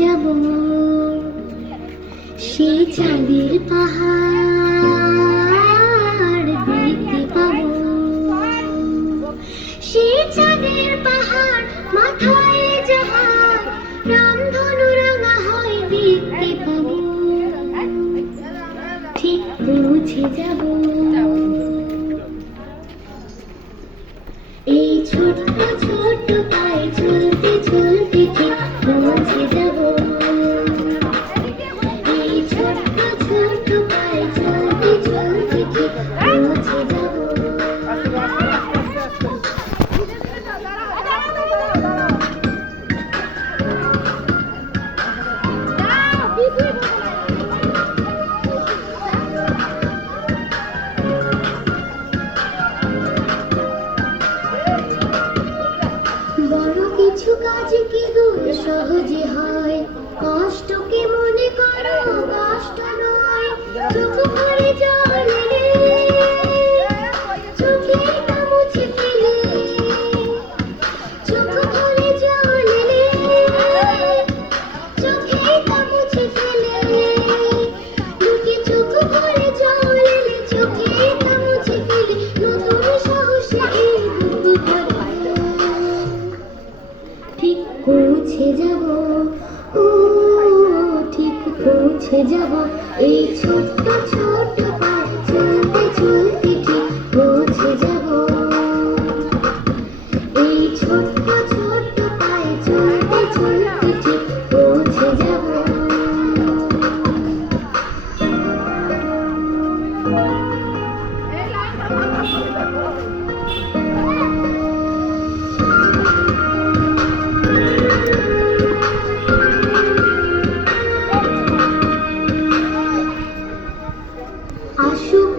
যাব সেই চাঁদের পাহাড় দেখতে পাবো, সেই চাঁদের পাহাড় মাথায় যাহার রামধনু রাঙা হয় দেখতে পাবো, ঠিক পৌঁছে যাব এই ছোট্ট ছোট্ট পায়ে চলতে চলতে ঠিক পৌঁছে যাব, এই ছোট্ট ছোট্ট পায়ে চলতে চলতে ঠিক পৌঁছে যাব। বড় কিছু কাজ কি দূর সহজে হয়, কষ্টকে মনে করো কষ্ট নয়, চোখ ভরে জল এলে চোখে তা মুছে ফেলে, চোখ ভরে জল এলে চোখে তা মুছে ফেলে, লোকে চোখ ভরে জল এলে চোখে তা মুছে ফেলে, নতুন সাহসে এই বুদ্ধি ভরে ঠিক পৌঁছে যাব, ও ঠিক পৌঁছে যাব এই ছোট্ট ছোট্ট পায়ে চলতে চলতে ঠিক পৌঁছে যাব, এই ছোট্ট ছোট্ট পায়ে চলতে চলতে ঠিক পৌঁছে যাব। আসুক